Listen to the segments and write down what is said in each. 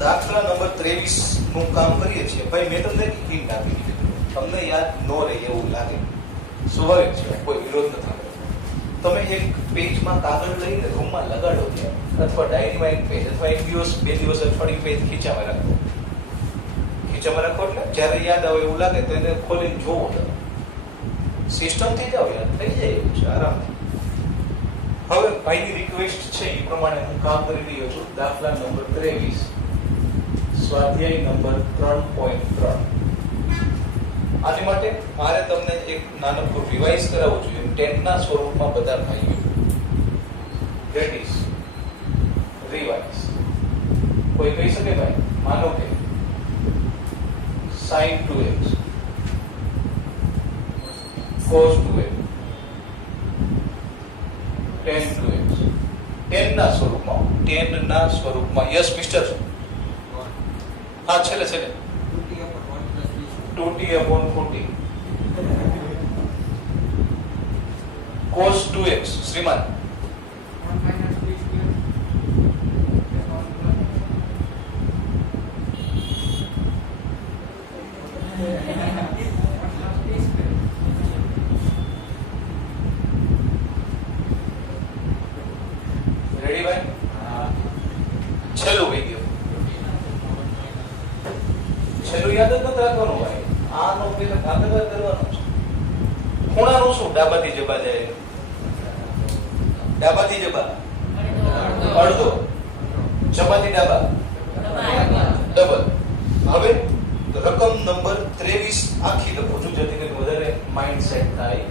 દાખલા નંબર 23 નું કામ કરીએ છીએ. ભાઈ મેં તમને હિન્ટ આપી દીધી, તમને યાદ ન રહે એવું લાગે, સ્વાભાવિક છે, કોઈ વિરોધ નથી. તમે એક પેજમાં કાગળ લઈને રૂમમાં લગાડો ત્યાં, અથવા ડાયરીમાં એક પેજ, અથવા એક દિવસ બે દિવસ અઠવાડિયું પેજ ખીચામાં રાખો. ખીચામાં રાખો એટલે જ્યારે યાદ આવે એવું લાગે તો એને ખોલીને જોવો. સિસ્ટમ થઈ જાવ યાર, થઈ જાય એવું છે આરામથી. હવે ભાઈની રિક્વેસ્ટ છે એ પ્રમાણે હું કામ કરી રહ્યો છું. દાખલા નંબર 23, સ્વાધ્યાય નંબર 3.3. આની માટે મારે તમને એક નાનકડું રિવાઇઝ કરાવવું જોઈએ, 10 ના સ્વરૂપમાં બધા ભાઈઓ. That is revise. કોઈ કહી શકે ભાઈ, માનો કે sin 2x cos 2x tan 2x 10 ના સ્વરૂપમાં. Yes mister. હા, છેલ્લે 2t/40 cos 2x. શ્રીમાન રેડી ભાઈ? છેલ્લું કહી દો. છેલ્લું યાદ જ નથી રાખવાનું ભાઈ. આનો પેલા ભાગાકાર કરવાનો છે. ખૂણાનું શું? ડાબાથી જબા જાય. ડાબાથી જબા અડધો, જબાથી ડાબા ડબલ. હવે રકમ નંબર 23 આખી લખું છું જેથી કરીને વધારે માઇન્ડ સેટ થાય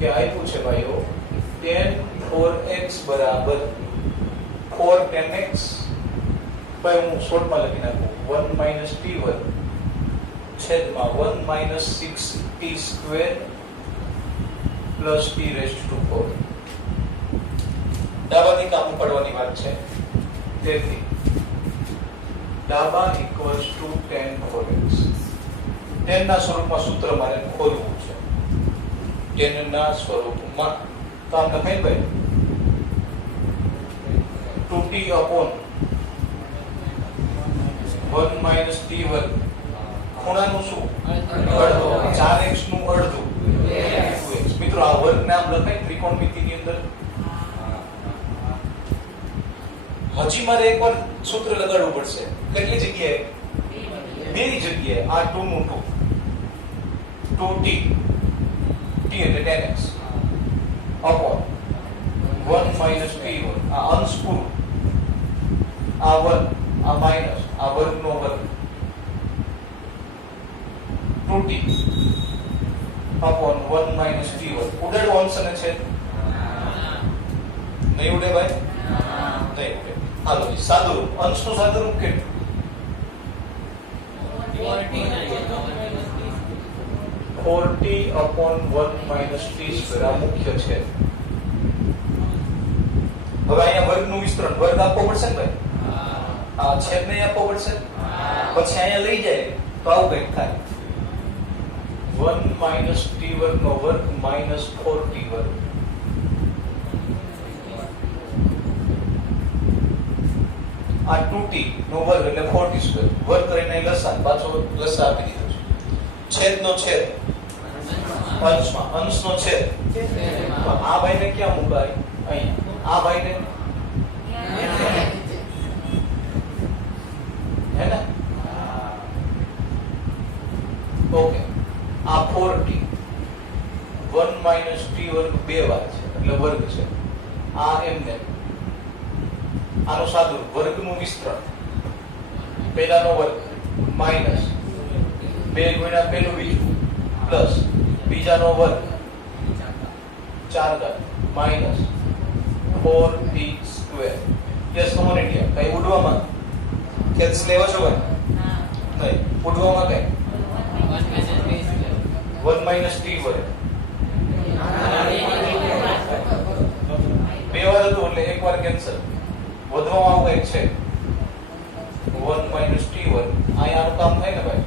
કે આપ્યું છે ભાઈઓ tan 4x બરાબર 4 tan x. ભાઈ હું શોર્ટમાં લખી નાખું 1 - t1 છેદમાં 1 - 6t² + t⁴. ડાબાથી કામ પડવાની વાત છે, તેથી ડાબા = tan 4x. 10 ના સ્વરૂપમાં સૂત્ર મારે ખોલવું છે. 10 ના સ્વરૂપમાં કામ લખાય ભાઈ 2t/1 - t1. ખૂણાનું શું? અડધો. 4x નું અડધું 2x. મિત્રો આ વર્ગ નામ લખાય ત્રિકોણમિતિની અંદર. હજી મારે એકવાર સૂત્ર લગાડવું પડશે. કેટલી જગ્યાએ? બે જગ્યાએ. આ 2 નું 2 2t t એટલે tan x upon 1 - t1. આ અંશ પૂરું, આ વર્ગ, આ માઈનસ, આ વર્ગનો વર્ગ 2t upon 1 - t1. ઉડાડો અંશ અને છેદ? નહીં ઉડે ભાઈ? નહીં ઉડે. હાલો સાદુરૂપ. અંશનું સાદુરૂપ કેટલું? 4t/1 - t². આ મુખ્ય છે. હવે અહીંયા વર્ગનું વિસ્તરણ, વર્ગ આપવો પડશે ને ભાઈ? આ છેદ ને આપવો પડશે. પછી અહીંયા લઈ જાય તો આવું કંઈક થાય 1 - t² નો વર્ગ - 4t². આ 2t નો વર્ગ એટલે 4t². વર્ગ કરીને લસા, પાછો લસા આપી દીધો છે. છેદનો છેદ અંશમાં, અંશનો છેદ. આ ભાઈને ક્યાં મુકાય? અહીંયા. આ ભાઈને હે ને? ઓકે. આ 4t 1 - t² બે વાર છે એટલે વર્ગ છે. આ એમને આનો સાદુરૂપ વર્ગનું વિસ્તરણ. પહેલાનો વર્ગ માઈનસ 2 ગુણ્યા પહેલું બીજું પ્લસ બીજાનો વર્ગ 4 minus 4t². Yes come on India. કઈ ઉડવામાં કેલ્સ લેવા છો ભાઈ? નહીં ઉડવામાં કઈ 1 - t². બે વાર હતું એટલે એક વાર કેન્સલ. વધવામાં આવું કંઈક છે 1 - t². અહીંયા આનું કામ થાય ને ભાઈ?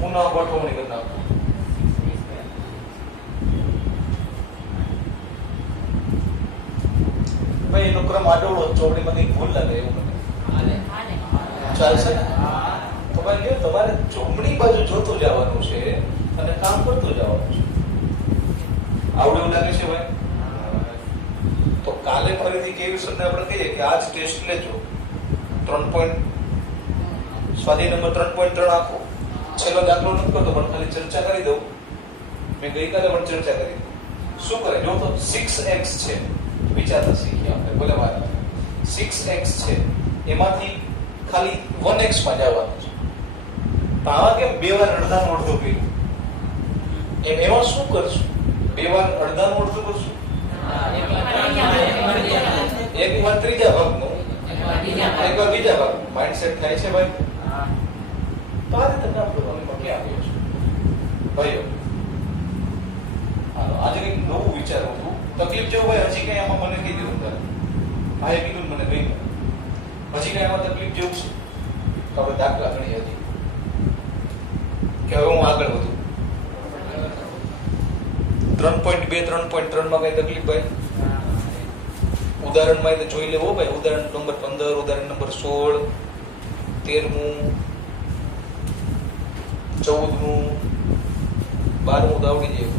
પુનઃ ગોઠવણી કરી નાખો. ભાઈ એનો ક્રમ આડોળો ચોકડીમાં કઈ ભૂલ લાગે એવું મને. ચાલશે ને? તો ભાઈ લ્યો, તમારે જમણી બાજુ જોતું જવાનું છે અને કામ કરતું જવાનું છે. આવડે એવું લાગે છે ભાઈ? તો કાલે ફરીથી કેવી સરને આપણે કહીએ કે આજ ટેસ્ટ લેજો 3. સ્વાધ્યાય નંબર 3.3 આખો છેલ્લો દાખલો નથી કરતો પણ ખાલી ચર્ચા કરી દઉં. મેં ગઈકાલે પણ ચર્ચા કરી. શું કરે જો તો 6x છે, વિચારતા શીખ્યા આપણે બોલે વાત. 6x છે એમાંથી ખાલી 1x માં જવાનું છે. પણ આવા કેમ બે વાર અડધાનું અડધું કર્યું? એમાં શું કરશું? બે વાર અડધાનું અડધું કરશું, એક વાર ત્રીજા ભાગનું, એક વાર બીજા ભાગનું. માઇન્ડસેટ થાય છે ભાઈ? તો આ રીતે કામ કરવાનું ક્યાં આવ્યો છે ભાઈઓ? આજે કંઈક નવું વિચારવું હતું. તકલીફ જેવું ભાઈ હજી કઈ આમાં મને કીધું ત્યારે ભાઈએ કીધું મને ગઈ હજી કઈ આમાં તકલીફ જેવું છે તો આપણે દાખલા ગણીએ હજી કે હવે હું આગળ વધું. 3.2 3.3 માં કઈ તકલીફ ભાઈ? ઉદાહરણમાં તો જોઈ લેવો ભાઈ. ઉદાહરણ નંબર 15, ઉદાહરણ નંબર 16, 13મું, 14મું, 12મું તો આવડી જાય.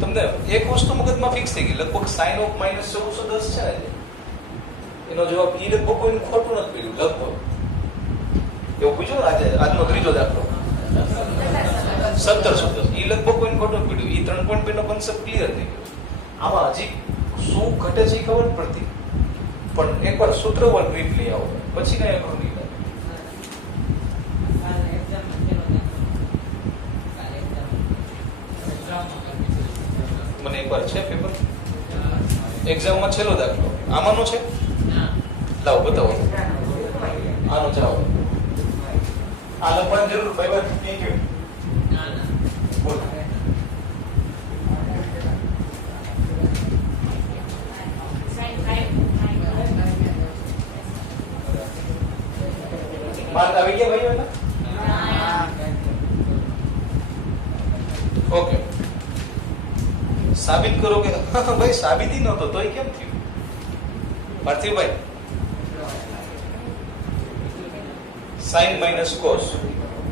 તમને એક વસ્તુ મગજમાં ફિક્સ થઈ ગઈ, લગભગ sin of -1410 છે ને એનો જવાબ ઈ લગભગ કોઈને ખોટું નથી પડ્યું. લગભગ એવું પૂછ્યું ને આજનો ત્રીજો દાખલો 1710 ઈ લગભગ કોઈને ખોટું પડ્યું. ઈ 3.2 નો કોન્સેપ્ટ ક્લિયર થઈ ગયો. આમાં હજી શું ઘટે છે એ ખબર પડતી, પણ એકવાર સૂત્રવાળ ગ્રીપ લઈ આવો પછી કઈ અઘરું નહીં લાગે. મને એકવાર છે પેપર એક્ઝામમાં છેલ્લો દાખલો આમાંનો છે. લાવો બતાવો. આનો જાઓ. આ લખવાની જરૂર ભાઈ ભાઈ થેન્ક યુ. બોલ. માર્ક આવી ગયા ભાઈ એના? ઓકે. સાબિત કરો કે ભાઈ સાબિતી નહોતો તોય કેમ થયું? પાર્થિવભાઈ sin minus cos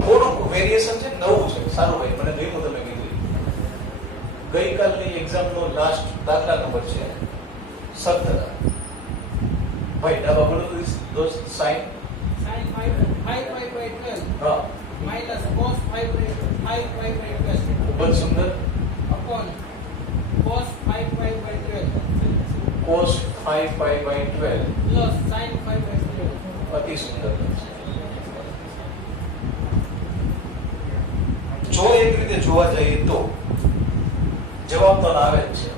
થોડુંક વેરિએશન છે, નવું છે. સારું ભાઈ મને ગયું તમે કીધું. ગઈકાલની એક્ઝામનો લાસ્ટ દાખલા નંબર છે 17. ભાઈ ડાબા બોલો દોસ્ત. sin 5/12 હા minus cos 5/12 ખૂબ જ સુંદર. upon cos 5/12 cos 5/12 plus sin 5/12. અતિ સુંદર. જો એક રીતે જોવા જઈએ તો જવાબ તો આવે જ છે.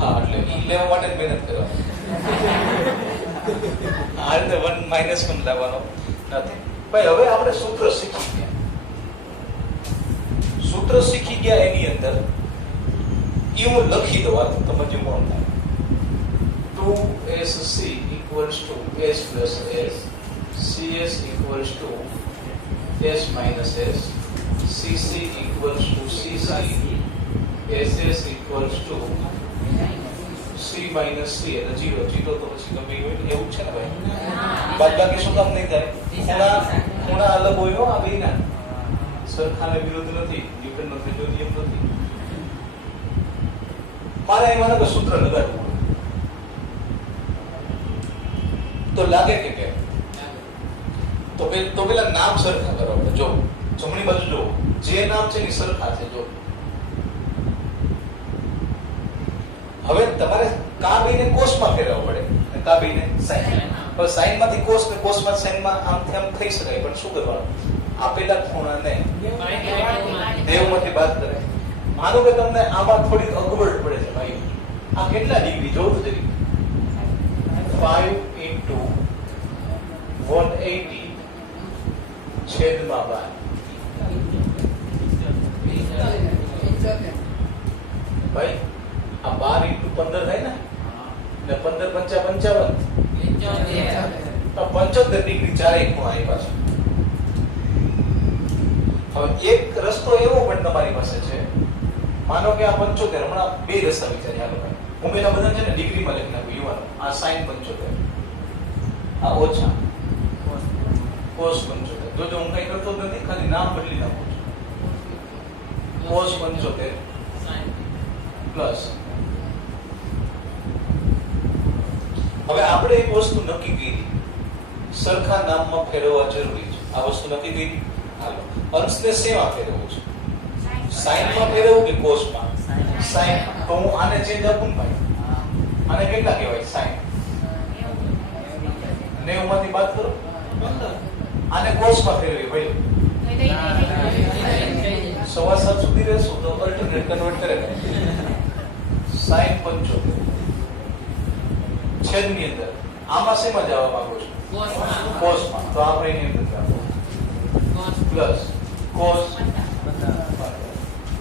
હા એટલે ઈ લેવા માટે જ મહેનત કરવાની. આ રીતે 1 - 1 લાવવાનો નથી ભાઈ. હવે આપણે સૂત્ર શીખી ગયા. સૂત્ર શીખી ગયા એની અંદર ઈ હું લખી દઉં. આ તમે જે કોણ થાય 2SC equals to S plus S, CS equals to S minus S, CC equals to CC, SS equals to C minus C. એટલે 0 0 તો પછી ગમે હોય ને એવું છે ને ભાઈ. બાદબાકી શું કામ નહીં થાય? ખૂણા અલગ હોય હો. આ બેના સરખાને વિરોધ નથી, ન્યૂટનનો ત્રીજો નિયમ નથી. મારે એમાં તો સૂત્ર લગાડવું તો લાગે કે કેમ? તો પેલા નામ સરખા કરો. આપણે જો જમણી બાજુ જો જે નામ છે એ સરખા છે. જો હવે તમારે કા બેને કોસમાં ફેરવવું પડે અને કા બેને સાઈન. હવે સાઈન માંથી કોસ ને કોસ માં સાઈન માં આમ થી આમ થઈ શકાય, પણ શું કરવાનું? આપેલા ખૂણાને દેવમાંથી બાદ કરે. માનો કે તમને આમાં થોડી અગવડ પડે છે ભાઈ. આ કેટલા ડિગ્રી જોવું જરી? 5 into 180 છેદમાં 12. ભાઈ આ 12 into 15 થાય ને 15 × 5 = 55. તો 75 ડિગ્રી ચારે ખૂણા આવ્યા છે. હવે એક રસ્તો એવો પણ તમારી પાસે છે માનો કે આ 75 હમણાં બે રસ્તા વિચારી હાલો ભાઈ હું પેલા બધા છે ને ડિગ્રીમાં લખી નાખું યુવાનો આ sin 75 આ ઓછા cos 75 જો હું કઈ કરતો જ નથી ખાલી નામ બદલી નાખું છું cos 75 પ્લસ હવે આપણે એક વસ્તુ નક્કી કરી સરખા નામમાં ફેરવવા જરૂરી છે આ વસ્તુ નક્કી કરી હાલો અંશને શેમાં ફેરવવું છે sin માં ફેરવવું કે cos માં sin તો હું આને ચેન્જ આપું ને ભાઈ આને કેટલા કહેવાય sin 90 માંથી બાદ કરો 15 આને cos માં ફેરવી ભાઈ 7.5 સુધી રહેશું તો અલ્ટરનેટ કન્વર્ટ કરે ને sin 75 છેદની અંદર આમાં શેમાં જવા માંગો છો cos માં તો આપણે એની અંદર જાઓ પ્લસ cos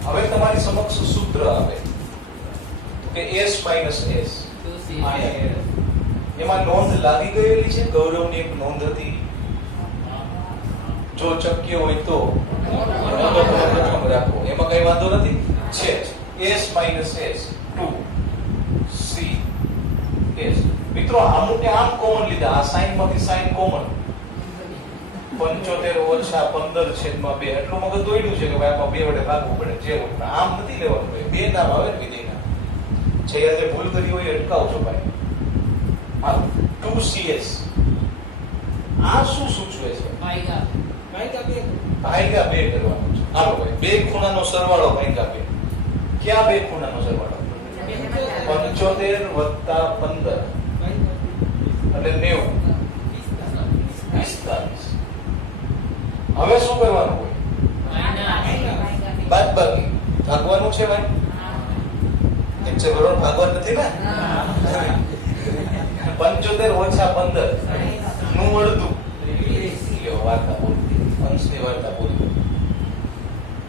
હવે તમારી સમક્ષ સૂત્ર આવે કે s s એમાં નોંધ લાગી ગયેલી છે ગૌરવની એક નોંધ હતી જો શક્ય હોય તો રાખો એમાં કઈ વાંધો નથી છે s s 2 c s મિત્રો આમુકે આમ કોમન લીધા આ સાઈન માંથી સાઈન કોમન 75 ઓછા 15 છેદમાં 2 એટલું મગજ દોડ્યું છે કે ભાઈ આમાં બે વડે ભાગવું પડે જે હોય આમ નથી લેવાનું ભાઈ બે નામ આવે ને વિધેયના છે આજે ભૂલ કરી હોય અટકાવજો ભાઈ આ 2cs આ શું સૂચવે છે ભાગ્યા બે ભાગ્યા 2 કરવાનું છે હાલો ભાઈ બે ખૂણાનો સરવાળો ભાગ્યા 2 ક્યાં બે ખૂણાનો સરવાળો 75 વત્તા 15 એટલે 90 45 હવે શું કરવાનું હોય બાદબાકી ભાગવાનું છે ભાઈ એક છે બરોબર ભાગવાનું નથી ને 75 ઓછા 15 નું અડધું લ્યો વાર્તા પૂરી અંશની વાર્તા પૂરી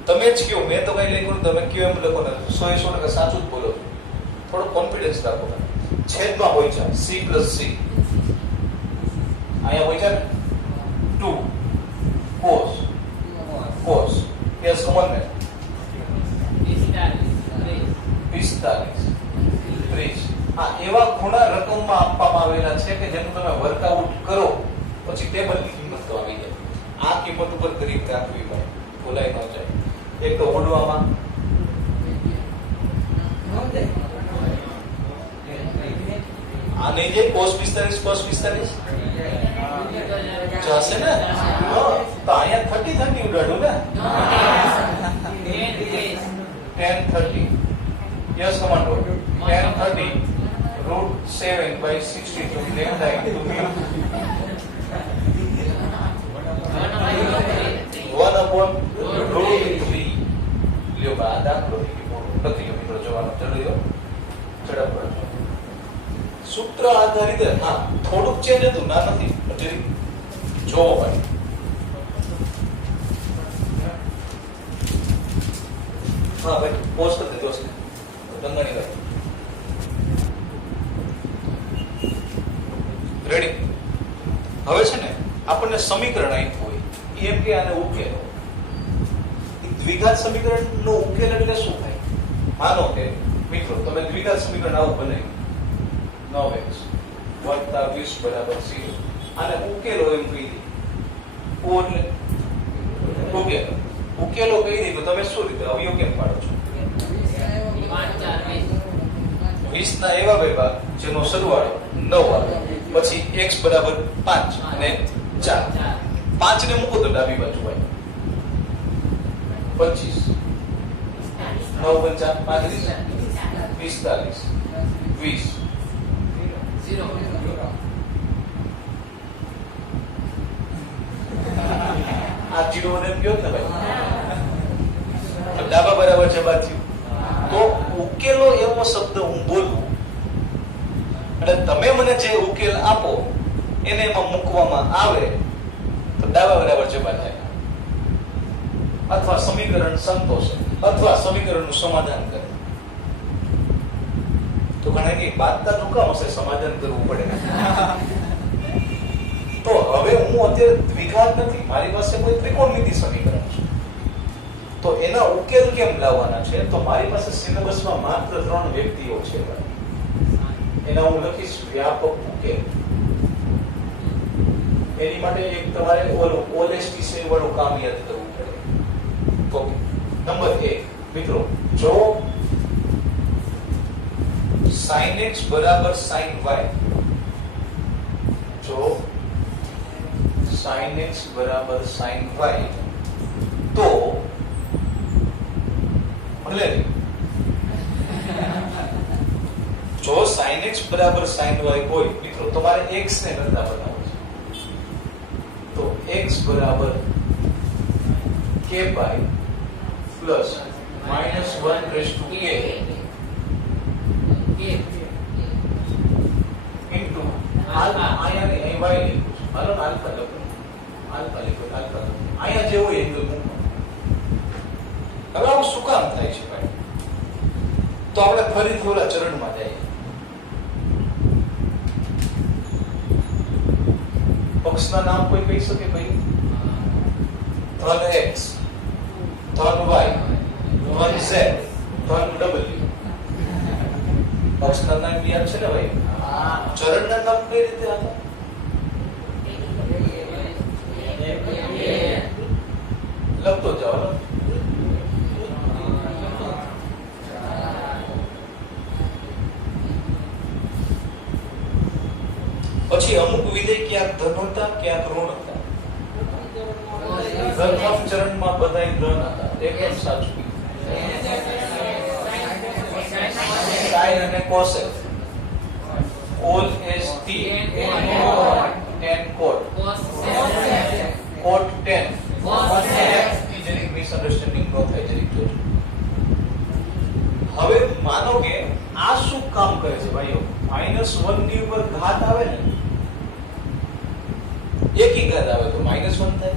તમે જ કયો મેં તો કઈ લખ્યું તમે કયો એમ લખો ને 100% સાચું જ બોલો છો થોડો કોન્ફિડન્સ રાખો છેદમાં હોય છે c + c અહીંયા હોય છે 2 cos yes કોમન ને 45 30 આ એવા ખૂણા રકમમાં આપવામાં આવેલા છે કે જેનું તમે વર્કઆઉટ કરો પછી ટેબલની કિંમત તો આવી જાય આ કિંમત ઉપર ગરીબ રાખવી ભાઈ ભૂલાઈ ન જાય એક તો ઓડવામાં આ નહીં જે cos 45 cos 45 જશે ને તો અહીંયા 30 30 ઉડાડું ને 10 30 yes commando 10 30 √7/62 lambda into mu 1/√3 લ્યો બા દાખલો નથી મિત્રો જોવાનો જરૂરી ઝડપ પડજો સૂત્ર આધારિત હા થોડુંક ચેન્જ હતું ના નથી હજી જોવો ભાઈ હા ભાઈ પોસ્ટ કરી દો છે ગંગાની ભાઈ રેડી હવે છે ને આપણને સમીકરણ આપ્યું હોય એમ કે આને ઉકેલો દ્વિઘાત સમીકરણ નો ઉકેલ એટલે શું થાય માનો કે મિત્રો તમે દ્વિઘાત સમીકરણ આવું બનાવ્યું 9x + 20 = 0 આને ઉકેલો એમ કહી દે ઉકેલો કહી દે તો તમે શું રીતે અવયવ કેમ પાડો છો 20 ના એવા બે ભાગ જેનો સરવાળો 9 આવે પછી x = 5 અને 4 5 ને મૂકો તો ડાબી બાજુ ભાઈ 25 9 × 5 = 45 20 આ જીરો ને કયો ને ભાઈ ડાબા બરાબર છે બાજુ તો ઉકેલો એવો શબ્દ હું બોલું એટલે તમે મને જે ઉકેલ આપો એને એમાં મૂકવામાં આવે તો ડાબા બરાબર છે બાજુ થાય અથવા સમીકરણ સંતોષે અથવા સમીકરણનું સમાધાન કરે તો ઘણા કે બાદતા ટૂંકા હશે સમાધાન કરવું પડે તો હવે હું અત્યારે દ્વિઘાત નથી મારી પાસે કોઈ ત્રિકોણમિતિ સમીકરણ છે તો એના ઉકેલ કેમ લાવવાના છે? તો મારી પાસે સિલેબસમાં માત્ર 3 વ્યક્તિઓ છે. એના હું લખીશ વ્યાપક ઉકેલ. એની માટે એક તમારે ઓએસટીસી વાળું કામ યાદ કરવું પડે. ઓકે. નંબર 1 મિત્રો, જો sin x બરાબર sin y, જો sin x બરાબર sin y, તો ભલે જો sin x બરાબર sin y હોય મિત્રો, તમારે x ને કરતા બનાવવું છે. તો x બરાબર k by plus minus 1 raised to k into alpha. અહીંયા ને અહીં y લીધું છે. હાલો ને આલ્ફા લખો, આલ્ફા લખો, આલ્ફા લખો. અહીંયા જે હોય એંગલ મૂકો. હવે આવું શું કામ થાય છે ભાઈ? તો આપણે ફરીથી ઓલા ચરણમાં જઈએ. પક્ષના નામ કોઈ કહી શકે ભાઈ? ધન x, ધન y, ધન z, ધન w. પક્ષના નામ યાદ છે ને ભાઈ? ચરણના નામ કઈ રીતે હતા? લખતો જાઓ. પછી અમુક વિધેય ક્યાંક ધન હતા, ક્યાંક ઋણ હતા. પ્રથમ ચરણમાં બધાય ધન હતા. એકદમ સાચું. sin અને cos all is t tan cot cot tan જરીક મિસઅન્ડરસ્ટેન્ડિંગ ન થાય, જરીક જોજો. હવે માનો કે આ શું કામ કરે છે ભાઈઓ? -1 ની ઉપર ઘાત આવે ને, એકી ઘાત આવે તો -1 થાય,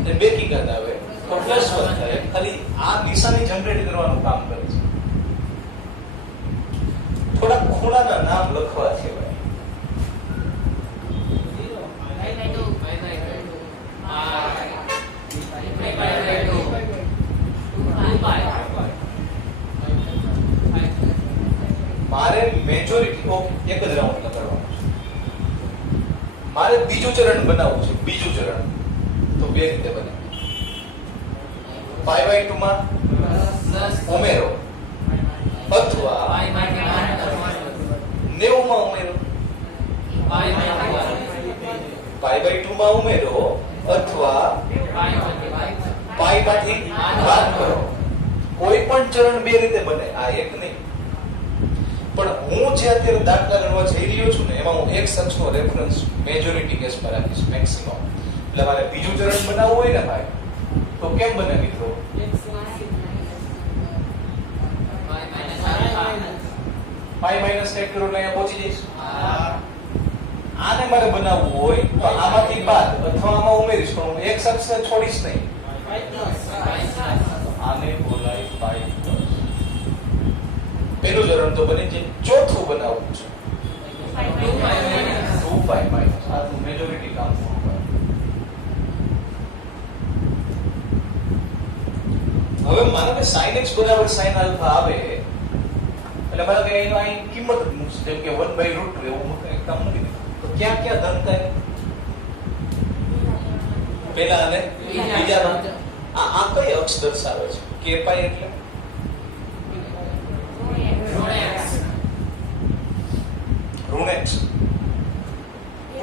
અને બેકી ઘાત આવે તો +1 થાય. ખાલી આ નિશાની જનરેટ કરવાનું કામ કરે છે. થોડા ખૂણાના નામ લખવા છે ભાઈ. મારે મેજોરિટી એક જ રાઉન્ડ કરવાનું છે. મારે બીજું ચરણ બનાવવું છે. બીજું ચરણ તો બે રીતે બને. π/2 માં ઉમેરો અથવા 90 માં ઉમેરો. π/2 માં ઉમેરો અથવા π માંથી બાદ કરો. કોઈ પણ ચરણ બે રીતે બને, આ એક નહીં. પણ હું જે અત્યારે દાખલા ગણવા જઈ રહ્યો છું ને, એમાં હું x અક્ષનો રેફરન્સ મેજોરિટી કેસમાં રાખીશ, મેક્સિમમ. એટલે મારે બીજું ચરણ બનાવવું હોય ને ભાઈ, તો કેમ બને મિત્રો? π માઈનસ એક કરો એટલે અહીંયા પહોંચી જઈશ. આને મારે બનાવવું હોય તો આમાંથી બાદ અથવા આમાં ઉમેરીશ, પણ હું x અક્ષને છોડીશ નહીં. આને બોલાય પાઈ પ્લસ. પેલું ચરણ તો બને છે. ચોથું બનાવવું છે 2π માઈનસ. આ તો મેજોરિટી કામ પૂરું કરે. હવે માનો કે sin x બરાબર sin આલ્ફા આવે એટલે મારે કે એનો અહીં કિંમત જ મૂકશે, જેમ કે 1/√2 એવું કંઈ કામ નથી. તો ક્યાં ક્યાં ધન થાય? પહેલા અને બીજા. આ કઈ અક્ષ દર્શાવે છે? k π એટલે ઋણ x.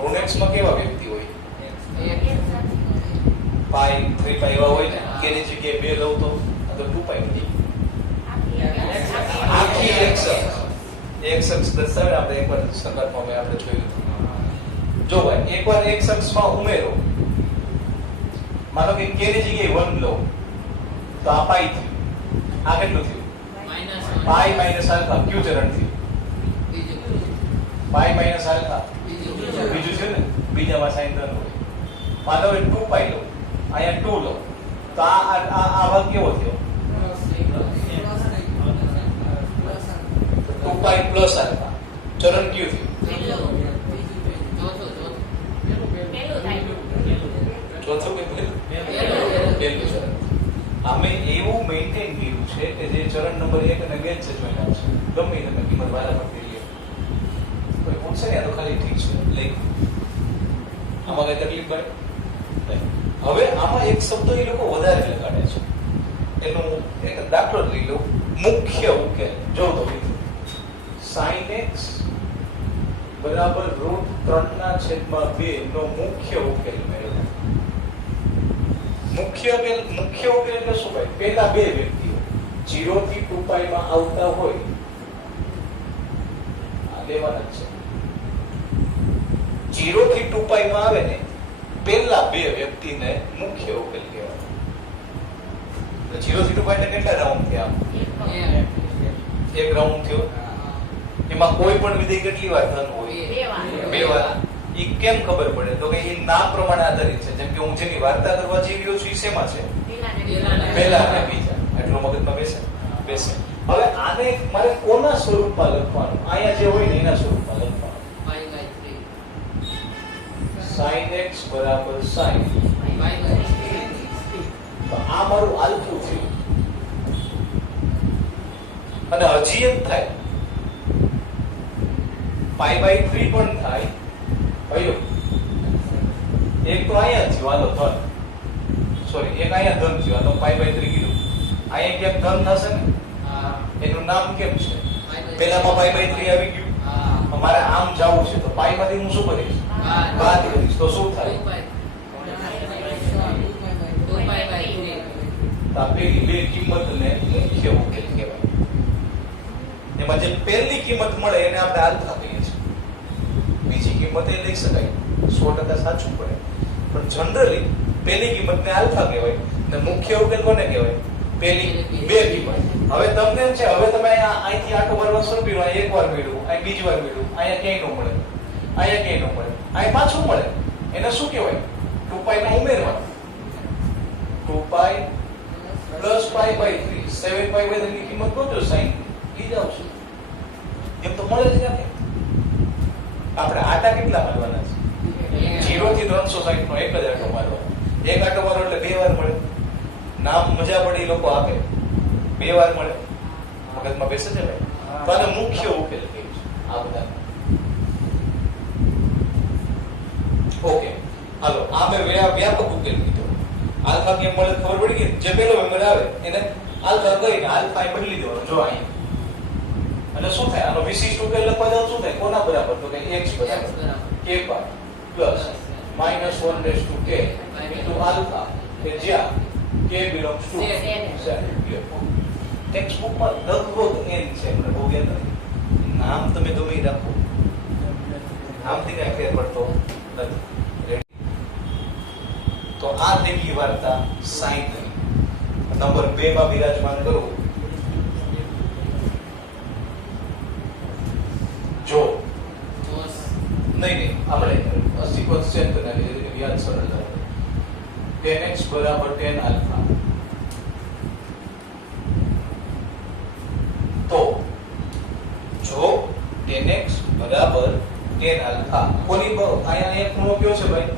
ઋણ x માં કેવા વ્યક્તિ હોય? π 3π એવા હોય ને. k ની જગ્યાએ 2 લઉં તો આ તો 2π થઈ. આખી x અક્ષ દર્શાવે. આપણે એકવાર સંદર્ભમાં આપણે જોયું. જો ભાઈ એકવાર x અક્ષમાં ઉમેરો. માનો કે k ની જગ્યાએ 1 લો તો આ π થયું. આ કેટલું થયું? π માઈનસ આલ્ફા. ક્યુ ચરણ થયું? π માઈનસ આલ્ફા બીજું છે ને. બીજામાં સાઈન ધન હોય. માનો કે 2π લો, અહીંયા 2 લો તો આ ભાગ કેવો થયો? 2π પ્લસ આલ્ફા. ચરણ ક્યુ થયું? ચોથું કે પહેલું ચરણ. અમે એવું જે ચરણ નંબર 1 અને 2 છે જોઈને આવશે. ગમે એ તમે કિંમત વારાફરતી લ્યો. કોઈ પૂછશે ને આ તો ખાલી ઠીક છે લઈ. આમાં કઈ તકલીફ ભાઈ નહીં. હવે આમાં એક શબ્દ એ લોકો વધારે લગાડે છે. એનું એક દાખલો લઈ લો. મુખ્ય ઉકેલ જો તો sin x બરાબર √3/2 નો મુખ્ય ઉકેલ મેળવો. મુખ્ય ઉકેલ એટલે શું ભાઈ? પહેલા બે વ્યક્તિઓ 0 થી 2π માં આવતા હોય આ લેવાના છે. 0 થી 2π માં આવે ને પહેલા બે વ્યક્તિને મુખ્ય ઉકેલ કહેવાય. 0 થી 2π એટલે કેટલા રાઉન્ડ થયા? એક રાઉન્ડ થયો. એમાં કોઈ પણ વિધેય કેટલી વાર ધન હોય? બે વાર. ઈ કેમ ખબર પડે? તો કે એ નામ પ્રમાણે આધારિત છે. જેમ કે હું જેની વાર્તા કરવા જઈ રહ્યો છું એ શેમાં છે? પહેલા અને બીજા. એટલું મગજમાં બેસે. હવે આને મારે કોના સ્વરૂપમાં લખવાનું? અહીંયા જે હોય ને એના સ્વરૂપમાં લખવાનું. sin x બરાબર sin. તો આ મારું આલ્ફું થયું. અને હજી એમ થાય π/3 પણ થાય. ભાઈઓ એક તો અહીંયા થયું હાલો ધન. સોરી એક અહીંયા ધન થયું. આ તો π/3 કીધું. અહીંયા કેમ ધન થશે ને? એનું નામ કેમ છે? પહેલામાં π/3 આવી ગયું. મારે આમ જવું છે તો π માંથી હું શું કરીશ? બાદ કરીશ. તો શું થાય? તો આ પેલી બે કિંમતને મુખ્ય ઉકેલ કહેવાય. એમાં જે પહેલી કિંમત મળે એને આપણે આલ્ફા કહીએ છીએ. બીજી કિંમત એ લઈ શકાય, 100% સાચું પડે. પણ જનરલી પહેલી કિંમતને આલ્ફા કહેવાય અને મુખ્ય ઉકેલ કોને કહેવાય? પહેલી બે કિંમત. હવે તમને એમ છે હવે તમે અહીંથી આટો મારવા શરૂ કર્યું, એક વાર મળ્યું, અહીં બીજી વાર મળ્યું, અહીંયા ક્યાંય ન મળે, અહીંયા ક્યાંય ન મળે, અહીં પાછું મળે. એને શું કહેવાય? 2π ને ઉમેરવાનું. 2π પ્લસ π/3 7π/3 ની કિંમત ગોતો sin ઈ જાવ છું. એમ તો મળે જ નથી. આપણે આટા કેટલા મારવાના છે? 0 થી 360 નો એક જ આટો મારવાનો. એક આટો મારો એટલે બે વાર મળે. નામ મજા પડી લોકો આપે, બે વાર મળે. મગજમાં બેસે છે ભાઈ. તો આને મુખ્ય ઉકેલ કહે છે આ બધા. ઓકે હાલો આ મેં વ્યાપક ઉકેલ કીધો. આલ્ફા કેમ મળે ખબર પડી ગઈ. જે પેલો મેમ્બર આવે એને આલ્ફા કહીને આલ્ફા એ બદલી દેવાનો. જો અહીં અને શું થાય? આનો વિશિષ્ટ ઉકેલ લખવા જાવ શું થાય? કોના બરાબર? તો કે x બરાબર k plus -1/k into alpha કે જ્યાં k belongs to z. Text બુકમાં લગભગ n છે. મને બહુ યાદ નથી. નામ તમે ગમે એ રાખો, નામથી કઈ ફેર પડતો નથી. તો આ થઈ ગઈ વાર્તા sin ની. નંબર 2 માં વિરાજમાન કરો. જો નહીં આપણે સિક્વન્સ ચેન્જ કરવાની છે. યાદ સરળ થાય. tan x બરાબર tan આલ્ફા. તો જો tan x બરાબર tan આલ્ફા કોની અહીંયા એક ખૂણો કયો છે ભાઈ?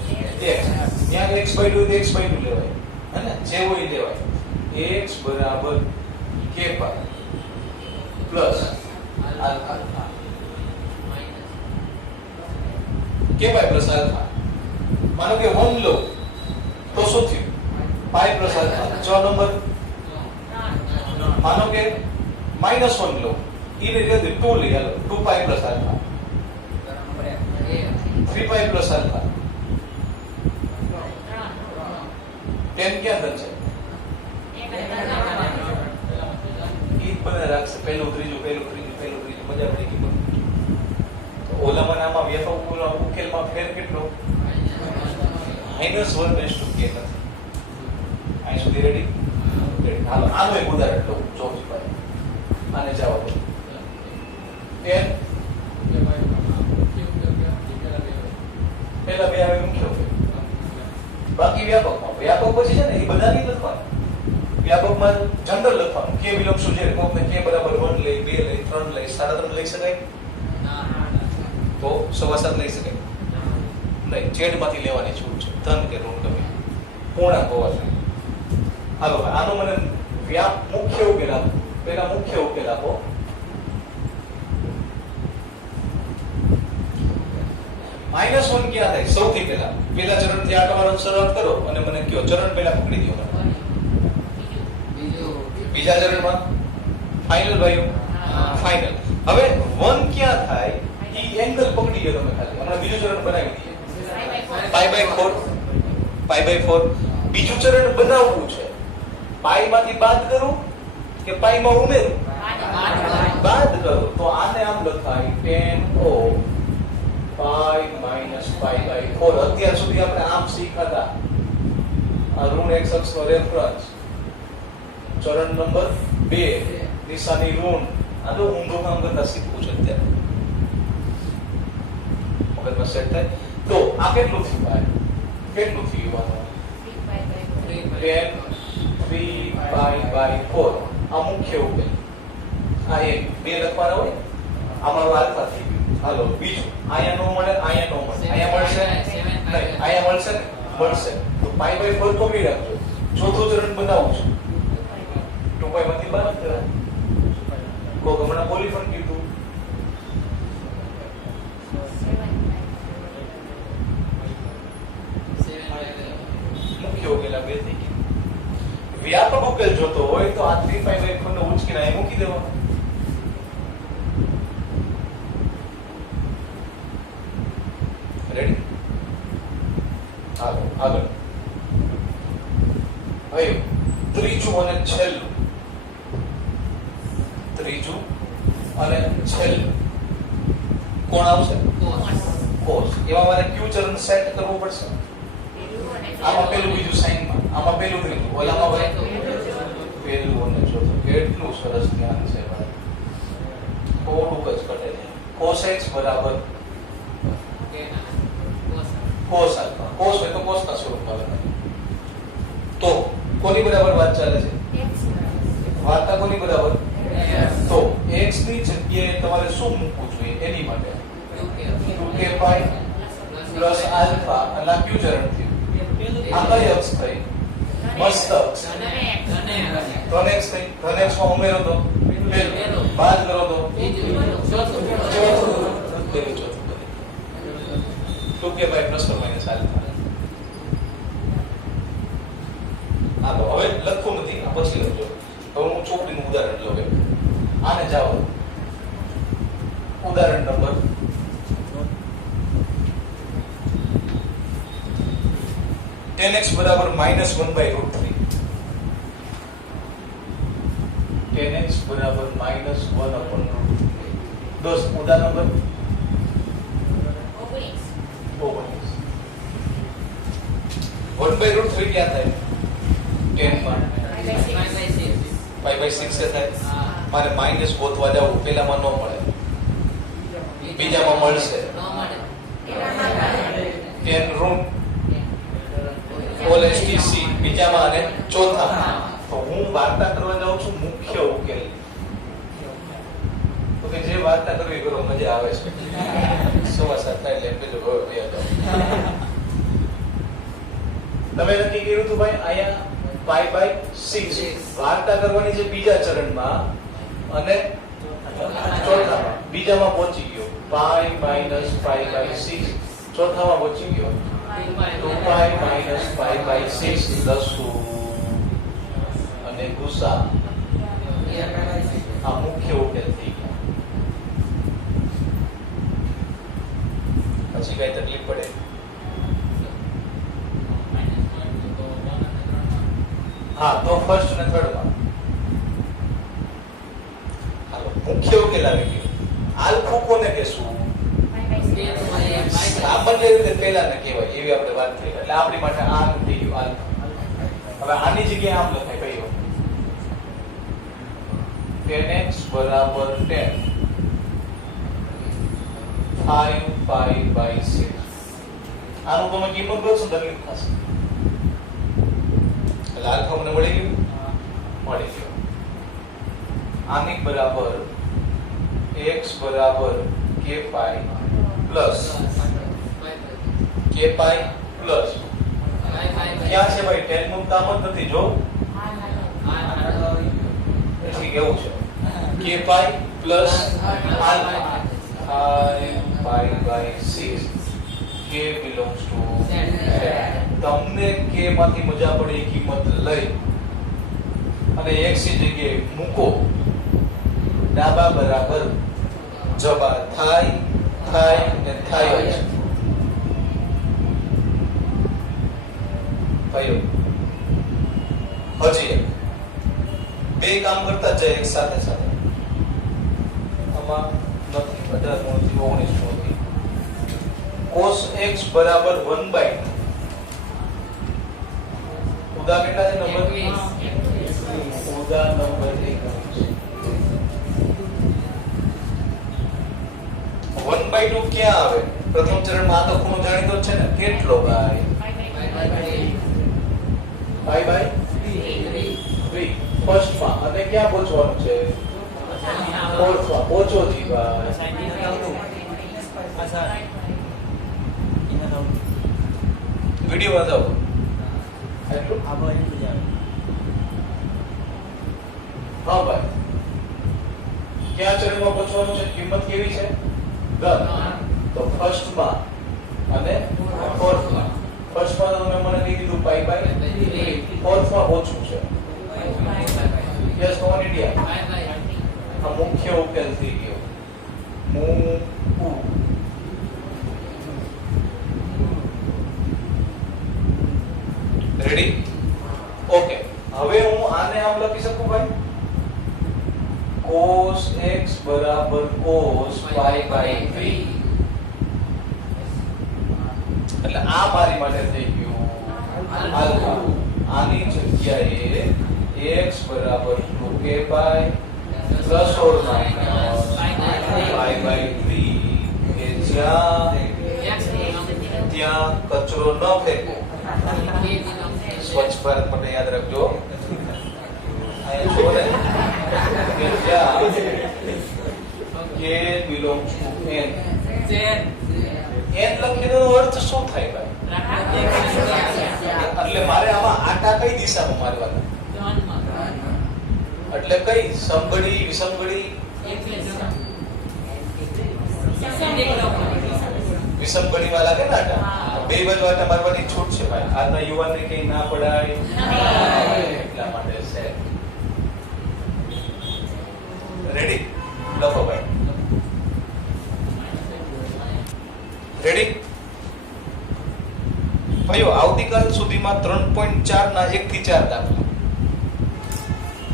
x. ત્યાં x/2 તો x/2 લેવાય. હે જે હોય લેવાય. x બરાબર k plus alpha. k plus alpha. માનો કે 1 લો તો શું થયું? π પ્લસ આલ્ફા. 6 નંબર. માનો કે -1 લો ઈ રીતે 2 લઈ હાલો. 2π પ્લસ આલ્ફા. 3π plus alpha. 10 ક્યાં ધન છે? ઈ બધા રાખશે. પહેલું ત્રીજું મજા પડી ગઈ. તો ઓલામાં આમાં વ્યાપક ઉકેલમાં ફેર કેટલો? -1/k નથી. અહીં સુધી રેડી? હાલો આનું એક ઉદાહરણ લઉં. ચોથી ભાઈ આને જવાબ 10 પહેલા બે આવે મુખ્ય ઉકેલ. બાકી વ્યાપકમાં પછી છે ને એ બધા નહીં લખવાનું. વ્યાપકમાં જનરલ લખવાનું. k belongs to z. કોકને k બરાબર 1 લઈ, 2 લઈ, 3 લઈ, 3.5 લઈ શકાય? તો 7.25 લઈ શકાય નહીં. z માંથી લેવાની છૂટ છે. ધન કે ઋણ ગમે પૂર્ણાંક હોવા જોઈએ. હાલો આનો મને મુખ્ય ઉકેલ આપો. પેલા મુખ્ય ઉકેલ આપો. -1 ક્યાં થાય? સૌથી પહેલા પેલા ચરણથી આ તમારો શરૂઆત કરો અને મને કયો ચરણ પહેલા પકડી દો. બીજા ચરણમાં ફાઇનલ ભાઈઓ, ફાઇનલ. હવે 1 ક્યાં થાય? ઈ એંગલ પકડી ગયો તમે ખાલી. હમણાં બીજું ચરણ બનાવી દઈએ. π/4. બીજું ચરણ બનાવવું છે. પાઈ માંથી બાદ કરું કે પાઈ માં ઉમેરું? બાદ કરો. તો આને આમ લખાય tan of પાઈ -π/4. અત્યાર સુધી આપણે આમ શીખ્યા હતા. આ ઋણ x અક્ષનો રેફરન્સ. ચરણ નંબર 2 નિશાની ઋણ. આ તો ઊંધું કામ કરતા શીખવું છે અત્યારે. મગજમાં સેટ થાય. તો આ કેટલું થયું ભાઈ? કેટલું થયું? tan 3π/4. આ મુખ્ય ઉકેલ. આ એક બે લખવાના હોય. આમાં આલ્ફા થઈ ગયું. હાલો બીજું. આયા નો મળે, આયા નો મળે. આયા મળશે નહીં, આયા મળશે ને? મળશે. તો π/4 પકડી રાખજો. ચોથું ચરણ બનાવવું છે. 2π માંથી બાદ કરા. કોક હમણાં બોલી પણ કીધું. મુખ્ય ઉકેલ આ બે થઈ ગયા. વ્યાપક ઉકેલ જોતો હોય તો આ 3π/4 ને ઉચકીને અહીં મૂકી દેવાનો. રેડી? હાલો આગળ. હવે ત્રીજું અને છેલ્લું. ત્રીજું અને છેલ્લું કોણ આવશે? કોસ. એમાં મારે ક્યુ ચરણ સેટ કરવું પડશે. આમાં પેલું બીજું સાઈનમાં, આમાં પેલું ત્રીજું, ઓલામાં ભાઈ પેલું અને ચોથું. કેટલું સરસ જ્ઞાન છે ભાઈ. થોડુંક જ ઘટે છે. cos x બરાબર cos આલ્ફા. cos હોય તો cos ના સ્વરૂપમાં લખાય. તો કોની બરાબર વાત ચાલે છે? વાર્તા કોની બરાબર? તો x ની જગ્યાએ તમારે શું મૂકવું જોઈએ? એની માટે 2k પ્લસ આલ્ફા. અને આ ક્યુ ચરણ થયું. આ કઈ અક્ષ થઈ? મસ્ત અક્ષ. ધન x થઈ. ધન x માં ઉમેરો તો પહેલું, બાદ કરો તો ચોથું. 2k plus or minus alpha. હાલો હવે લખવું નથી, આ પછી લખજો. હવે હું ચોપડીનું ઉદાહરણ લઉં. આને જાઓ. ઉદાહરણ નંબર tan x બરાબર -1/√3. tan x બરાબર -1/√3. દોસ્ત ઉદાહરણ નંબર 1/√3 ક્યાં થાય? 10 માં π/6 થાય. મારે માઈનસ ગોતવા જાવું. પેલામાં ન મળે, બીજામાં મળશે. 10 ઋણ OLSTC બીજામાં અને ચોથામાં. તો હું વાર્તા કરવા જાઉં છું મુખ્ય ઉકેલ. તો કે જે વાર્તા કરવી કરો, મજા આવે છે. સવા થાય એટલે પેલું તમે નક્કી કર્યું હતું ભાઈ અહીંયા π/6 વાર્તા કરવાની છે બીજા ચરણમાં અને ચોથામાં. બીજામાં પહોંચી ગયો π-π/6. ચોથામાં પહોંચી ગયો 2π -π/6 લસુ અને ગુસા. આ મુખ્ય ઉકેલ થઈ ગયા. પછી કઈ તકલીફ પડે? હા, તો ફર્સ્ટ અને થર્ડ માં હાલો મુખ્ય ઉકેલ આવી ગયો. આલ્ફા કોને કહેશું? સામાન્ય રીતે પહેલા ને કહેવાય એવી આપણે વાત થઈ. એટલે આપણી માટે આ થઈ ગયું આલ્ફા. હવે આની જગ્યાએ આમ લખાય કયો? tan x બરાબર 10 5π/6. આનું તમે કિંમત કરશો તકલીફ થશે. એટલે આલ્ફા મને મળી ગયું. આની બરાબર x બરાબર k પાઈ પ્લસ ક્યાં છે ભાઈ? 10 નું કામ જ નથી. જો લખી કેવું છે કે pi plus alpha pi by 6 કે બિલોંગ્સ ટુ તમને કે માંથી મજા પડે એ કિંમત લઈ અને x ની જગ્યાએ મૂકો ડાબા બરાબર જબા થાય ને થાય જ થયું હજી એક બે કામ કરતા જાય એક સાથે સાથે આમાં નથી 18 માંથી 19 માંથી cos x બરાબર 1/2 ઉદા કેટલા છે નંબર ઉદા નંબર 1/2 ક્યાં આવે પ્રથમ ચરણમાં આ તો ખૂણો જાણીતો જ છે ને કેટલો ભાઈ પાઈ બાય 3 ફર્સ્ટ માં અને ક્યાં પહોંચવાનું છે ફોર્થ માં પહોંચો જી ભાઈ વિડિયો બતાવો એટલું હા ભાઈ ક્યાં ચરણમાં પહોંચવાનું છે કિંમત કેવી છે 10 તો ફર્સ્ટ માં અને ફોર્થ માં ફર્સ્ટ માં તમે મને કહી દીધું પાઈ બાય 3 ફોર્થ માં પહોંચવું છે યસ નો ઇન્ડિયા આ મુખ્ય ઉકેલ થઈ ગયો રેડી ઓકે હવે હું આને આમ લખી શકું ભાઈ cos x બરાબર cos પાઈ બાય 3 એટલે આ મારી માટે થઈ ગયું આલ્ફા આની જગ્યાએ x બરાબર 2k by plus or minus pi by 3 કે ત્યાં કચરો ન ફેંકો સ્વચ્છ ભારત માટે યાદ રાખજો અહીંયા જો ને કે જ્યાં k belongs to n n લખીનો અર્થ શું થાય ભાઈ એટલે મારે આમાં આટા કઈ દિશામાં મારવાના એટલે કઈ સમઘડી વિષમઘડી વિષમઘડી વાળા કે આટા બે બાજુ આટા મારવાની છૂટ છે ભાઈ આજના યુવાનને કઈ ના પડાય એટલા માટે છે રેડી લખો ભાઈ રેડી ભાઈઓ આવતીકાલ સુધીમાં 3.4 ના 1 થી 4 દાખલા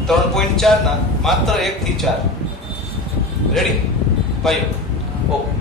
3.4 ના માત્ર 1 થી 4 રેડી ભાઈઓ ઓકે